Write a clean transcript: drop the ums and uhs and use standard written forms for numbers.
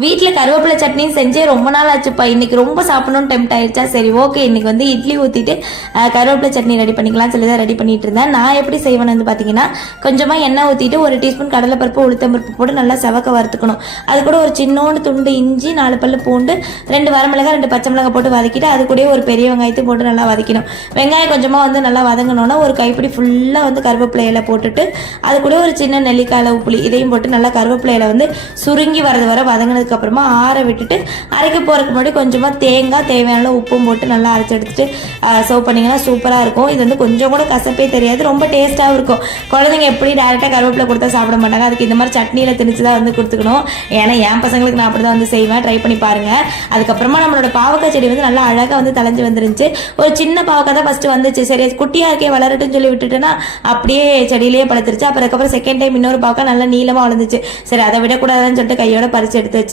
வீட்டில் கருவேப்பிலை சட்னி செஞ்சே ரொம்ப நாள் ஆச்சுப்பா. இன்னைக்கு ரொம்ப சாப்பிடணும்னு டெம்ட் ஆயிடுச்சா, சரி ஓகே இன்னைக்கு வந்து இட்லி ஊற்றிட்டு கருவேப்பிலை சட்னி ரெடி பண்ணிக்கலாம் சொல்லி தான் ரெடி பண்ணிட்டு இருந்தேன். நான் எப்படி செய்வேன்னு வந்து பார்த்தீங்கன்னா, கொஞ்சமாக எண்ணெய் ஊற்றிட்டு 1 டீஸ்பூன் கடலைப்பருப்பு உளுத்தம்பருப்பு போட்டு நல்லா செவக்க வறுத்துக்கணும். அது கூட ஒரு சின்னோண்டு துண்டு இஞ்சி, 4 பல்லு பூண்டு, 2 வரமிளகாய், 2 பச்சை மிளகாய் போட்டு வதக்கிட்டு அது கூட ஒரு பெரிய வெங்காயத்தை போட்டு நல்லா வதக்கணும். வெங்காயம் கொஞ்சமாக வந்து நல்லா வதங்கணுன்னா ஒரு கைப்பிடி ஃபுல்லாக வந்து கருவேப்பிலை இலை போட்டுட்டு அது கூட ஒரு சின்ன நெல்லிக்காய் அளவு புளி இதையும் போட்டு நல்லா கருவேப்பிலை இலை வந்து சுருங்கி வரது வர வதங்கினது அப்புறமா ஆற விட்டுட்டு அரைக்க போறதுக்கு முன்னாடி கொஞ்சமா தேங்காய் தேவையான உப்பும் போட்டு நல்லா அரைச்சு எடுத்துட்டு சர்வ் பண்ணீங்கன்னா சூப்பரா இருக்கும். இது வந்து கொஞ்சம் கூட கசப்பே தெரியாது, ரொம்ப டேஸ்டாகவும் இருக்கும். குழந்தைங்க எப்படி டைரெக்டாக கருவேப்பிலை கொடுத்தா சாப்பிட மாட்டாங்க, அதுக்கு இந்த மாதிரி சட்னியில் திணிச்சு தான் வந்து கொடுத்துக்கணும். ஏன்னா என் பசங்களுக்கு நான் அப்படி தான் வந்து செய்வேன், ட்ரை பண்ணி பாருங்க. அதுக்கப்புறமா நம்மளோட பாவக்காய் செடி வந்து நல்லா அழகாக வந்து தலைஞ்சு வந்துருந்துச்சு. ஒரு சின்ன பாவக்காய் தான் ஃபர்ஸ்ட் வந்துச்சு, சரி குட்டியா இருக்கே வளரட்டுன்னு சொல்லி விட்டுட்டேன்னா அப்படியே செடியிலேயே பழுத்துருச்சு. அப்புறம் செகண்ட் டைம் இன்னொரு பாவக்காய் நல்லா நீளமாக வளர்ந்துச்சு. சரி அதை விடக்கூடாதுன்னு சொல்லிட்டு கையோட பறிச்சு எடுத்து வச்சு